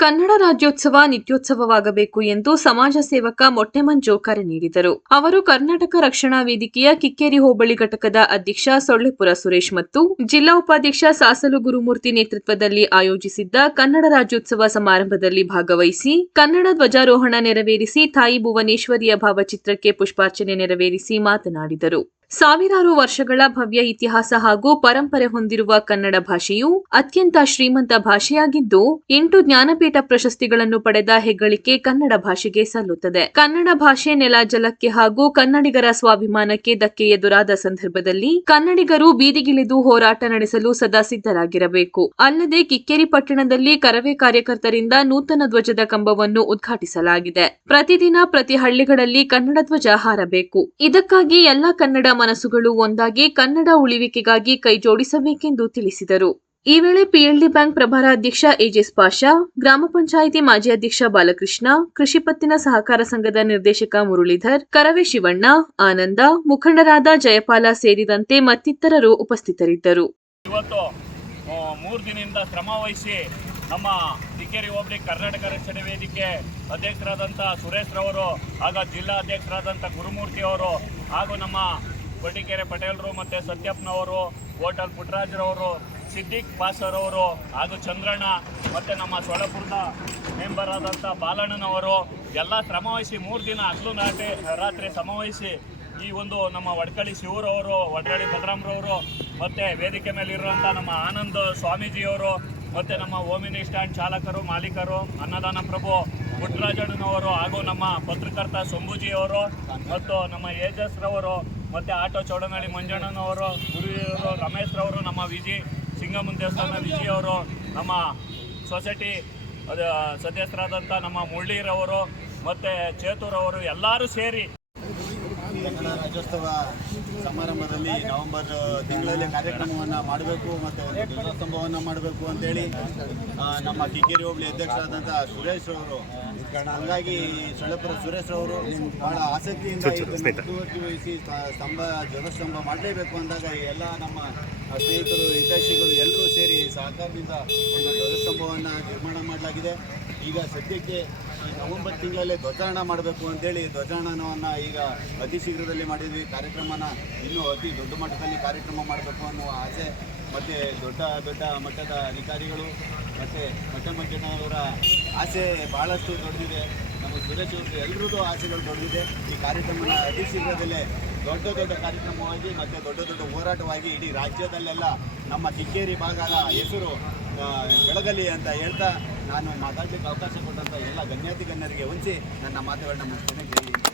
ಕನ್ನಡ ರಾಜ್ಯೋತ್ಸವ ನಿತ್ಯೋತ್ಸವವಾಗಬೇಕು ಎಂದು ಸಮಾಜ ಸೇವಕ ಮೊಟ್ಟೆಮನ್ ಕರೆ ನೀಡಿದರು. ಅವರು ಕರ್ನಾಟಕ ರಕ್ಷಣಾ ವೇದಿಕೆಯ ಕಿಕ್ಕೇರಿ ಹೋಬಳಿ ಘಟಕದ ಅಧ್ಯಕ್ಷ ಸೊಳ್ಳೆಪುರ ಸುರೇಶ್ ಮತ್ತು ಜಿಲ್ಲಾ ಉಪಾಧ್ಯಕ್ಷ ಸಾಸಲು ಗುರುಮೂರ್ತಿ ನೇತೃತ್ವದಲ್ಲಿ ಆಯೋಜಿಸಿದ್ದ ಕನ್ನಡ ರಾಜ್ಯೋತ್ಸವ ಸಮಾರಂಭದಲ್ಲಿ ಭಾಗವಹಿಸಿ, ಕನ್ನಡ ಧ್ವಜಾರೋಹಣ ನೆರವೇರಿಸಿ, ತಾಯಿ ಭುವನೇಶ್ವರಿಯ ಭಾವಚಿತ್ರಕ್ಕೆ ಪುಷ್ಪಾರ್ಚನೆ ನೆರವೇರಿಸಿ ಮಾತನಾಡಿದರು. ಸಾವಿರಾರು ವರ್ಷಗಳ ಭವ್ಯ ಇತಿಹಾಸ ಹಾಗೂ ಪರಂಪರೆ ಹೊಂದಿರುವ ಕನ್ನಡ ಭಾಷೆಯು ಅತ್ಯಂತ ಶ್ರೀಮಂತ ಭಾಷೆಯಾಗಿದ್ದು, ಎಂಟು ಜ್ಞಾನಪೀಠ ಪ್ರಶಸ್ತಿಗಳನ್ನು ಪಡೆದ ಹೆಗ್ಗಳಿಕೆ ಕನ್ನಡ ಭಾಷೆಗೆ ಸಲ್ಲುತ್ತದೆ. ಕನ್ನಡ ಭಾಷೆ ನೆಲ ಜಲಕ್ಕೆ ಹಾಗೂ ಕನ್ನಡಿಗರ ಸ್ವಾಭಿಮಾನಕ್ಕೆ ಧಕ್ಕೆ ಎದುರಾದ ಸಂದರ್ಭದಲ್ಲಿ ಕನ್ನಡಿಗರು ಬೀದಿಗಿಳಿದು ಹೋರಾಟ ನಡೆಸಲು ಸದಾ ಸಿದ್ಧರಾಗಿರಬೇಕು. ಅಲ್ಲದೆ ಕಿಕ್ಕೇರಿ ಪಟ್ಟಣದಲ್ಲಿ ಕರವೇ ಕಾರ್ಯಕರ್ತರಿಂದ ನೂತನ ಧ್ವಜದ ಕಂಬವನ್ನು ಉದ್ಘಾಟಿಸಲಾಗಿದೆ. ಪ್ರತಿದಿನ ಪ್ರತಿ ಹಳ್ಳಿಗಳಲ್ಲಿ ಕನ್ನಡ ಧ್ವಜ ಹಾರಬೇಕು. ಇದಕ್ಕಾಗಿ ಎಲ್ಲ ಕನ್ನಡ ಮನಸ್ಸುಗಳು ಒಂದಾಗಿ ಕನ್ನಡ ಉಳಿವಿಕೆಗಾಗಿ ಕೈಜೋಡಿಸಬೇಕೆಂದು ತಿಳಿಸಿದರು. ಈ ವೇಳೆ ಪಿಎಲ್ಡಿ ಬ್ಯಾಂಕ್ ಪ್ರಭಾರ ಅಧ್ಯಕ್ಷ ಎಜೆಸ್ ಪಾಷಾ ಗ್ರಾಮ ಪಂಚಾಯಿತಿ ಮಾಜಿ ಅಧ್ಯಕ್ಷ ಬಾಲಕೃಷ್ಣ, ಕೃಷಿ ಪತ್ತಿನ ಸಹಕಾರ ಸಂಘದ ನಿರ್ದೇಶಕ ಮುರಳೀಧರ್, ಕರವೇ ಶಿವಣ್ಣ, ಆನಂದ, ಮುಖಂಡರಾದ ಜಯಪಾಲ ಸೇರಿದಂತೆ ಮತ್ತಿತರರು ಉಪಸ್ಥಿತರಿದ್ದರು. ಇವತ್ತು ಮೂರು ದಿನದಿಂದ ಶ್ರಮ ನಮ್ಮ ಹೋಬಳಿ ಕರ್ನಾಟಕ ರಕ್ಷಣೆ ವೇದಿಕೆ ಅಧ್ಯಕ್ಷರಾದಂಥ ಸುರೇಶ್ ಹಾಗೂ ಜಿಲ್ಲಾ ಅಧ್ಯಕ್ಷರಾದಂಥ ಗುರುಮೂರ್ತಿ ಅವರು ಹಾಗೂ ನಮ್ಮ ಬಟಿಕೆರೆ ಪಟೇಲ್ರು ಮತ್ತು ಸತ್ಯಪ್ಪನವರು, ಹೋಟೆಲ್ ಪುಟ್ಟರಾಜ್ರವರು ಸಿದ್ದಿಕ್ ಪಾಸರವರು ಹಾಗೂ ಚಂದ್ರಣ್ಣ ಮತ್ತು ನಮ್ಮ ಸೊಳಪುರದ ಮೆಂಬರ್ ಆದಂಥ ಬಾಲಣ್ಣನವರು ಎಲ್ಲ ಶ್ರಮವಹಿಸಿ ಮೂರು ದಿನ ಹಗಲು ನಾಟಿ, ರಾತ್ರಿ ಶ್ರಮವಹಿಸಿ ಈ ಒಂದು ನಮ್ಮ ವಡ್ಕಳಿ ಶಿವರವರು, ವಡ್ಕಳಿ ಬಲರಾಮ್ರವರು ಮತ್ತು ವೇದಿಕೆ ಮೇಲೆ ಇರುವಂಥ ನಮ್ಮ ಆನಂದ್ ಸ್ವಾಮೀಜಿಯವರು ಮತ್ತು ನಮ್ಮ ಓಮಿನಿ ಸ್ಟ್ಯಾಂಡ್ ಚಾಲಕರು, ಮಾಲೀಕರು, ಅನ್ನದಾನ ಪ್ರಭು ಪುಟ್ಟರಾಜಣ್ಣನವರು ಹಾಗೂ ನಮ್ಮ ಪತ್ರಕರ್ತ ಸೊಂಬುಜಿಯವರು ಮತ್ತು ನಮ್ಮ ಏಜಸ್ ರವರು ಮತ್ತು ಆಟೋ ಚೌಡನಹಳ್ಳಿ ಮಂಜಣ್ಣನವರು ಗುರುವರು ರಮೇಶ್ ರವರು ನಮ್ಮ ವಿಜಿ ಸಿಂಗಮನ್ ದೇವಸ್ಥಾನ ವಿಜಿ ಅವರು ನಮ್ಮ ಸೊಸೈಟಿ ಸದಸ್ಯರಾದಂಥ ನಮ್ಮ ಮುರಳೀರವರು ಮತ್ತು ಚೇತೂರವರು ಎಲ್ಲರೂ ಸೇರಿ ಕನ್ನಡ ರಾಜ್ಯೋತ್ಸವ ಸಮಾರಂಭದಲ್ಲಿ ನವೆಂಬರ್ ತಿಂಗಳಲ್ಲಿ ಕಾರ್ಯಕ್ರಮವನ್ನು ಮಾಡಬೇಕು ಮತ್ತು ಒಂದು ಧ್ವಜಸ್ತಂಭವನ್ನು ಮಾಡಬೇಕು ಅಂತೇಳಿ ನಮ್ಮ ಕಿಕ್ಕೇರಿ ಹೋಬಳಿ ಅಧ್ಯಕ್ಷರಾದಂಥ ಸುರೇಶ್ ಅವರು ಹಂಗಾಗಿ ಸೊಳ್ಳೆಪುರ ಸುರೇಶ್ ಅವರು ಬಹಳ ಆಸಕ್ತಿಯಿಂದ ವಹಿಸಿ ಸ್ತಂಭ ಧ್ವಜಸ್ತಂಭ ಮಾಡಲೇಬೇಕು ಅಂದಾಗ ಎಲ್ಲ ನಮ್ಮ ಸ್ನೇಹಿತರು ಹಿತೈಷಿಗಳು ಎಲ್ಲರೂ ಸೇರಿ ಸಹಕಾರದಿಂದ ಒಂದು ಧ್ವಜಸ್ತಂಭವನ್ನು ನಿರ್ಮಾಣ ಮಾಡಲಾಗಿದೆ. ಈಗ ಸದ್ಯಕ್ಕೆ ನವೆಂಬರ್ ತಿಂಗಳಲ್ಲಿ ಧ್ವಜಾರೋಹಣ ಮಾಡಬೇಕು ಅಂತೇಳಿ ಧ್ವಜಾರೋಹಣವನ್ನು ಈಗ ಅತಿ ಶೀಘ್ರದಲ್ಲಿ ಮಾಡಿದ್ವಿ. ಕಾರ್ಯಕ್ರಮನ ಇನ್ನೂ ಅತಿ ದೊಡ್ಡ ಮಟ್ಟದಲ್ಲಿ ಕಾರ್ಯಕ್ರಮ ಮಾಡಬೇಕು ಅನ್ನುವ ಆಸೆ, ಮತ್ತು ದೊಡ್ಡ ದೊಡ್ಡ ಮಟ್ಟದ ಅಧಿಕಾರಿಗಳು, ಮತ್ತು ಮಟ್ಟಮಂಜಣ್ಣವರ ಆಸೆ ಭಾಳಷ್ಟು ದೊಡ್ಡದಿದೆ ನಮ್ಮ ಸುರೇಶ್ ಅವರು ಎಲ್ಲರದ್ದು ಆಸೆಗಳು ದೊಡ್ಡದಿದೆ ಈ ಕಾರ್ಯಕ್ರಮನ ಅತಿ ಶೀಘ್ರದಲ್ಲೇ ದೊಡ್ಡ ದೊಡ್ಡ ಕಾರ್ಯಕ್ರಮವಾಗಿ, ಮತ್ತು ದೊಡ್ಡ ದೊಡ್ಡ ಹೋರಾಟವಾಗಿ ಇಡೀ ರಾಜ್ಯದಲ್ಲೆಲ್ಲ ನಮ್ಮ ಕಿಕ್ಕೇರಿ ಭಾಗದ ಹೆಸರು ಬೆಳಗಲಿ ಅಂತ ಹೇಳ್ತಾ ನಾನು ಮಾತಾಡಲಿಕ್ಕೆ ಅವಕಾಶ ಕೊಟ್ಟಂಥ ಎಲ್ಲ ಗಣ್ಯಾತಿ ಗಣ್ಯರಿಗೆ ಹೊಂಚಿ ನನ್ನ ಮಾತುಗಳನ್ನ ಮುಗಿಸ್ತೇನೆ.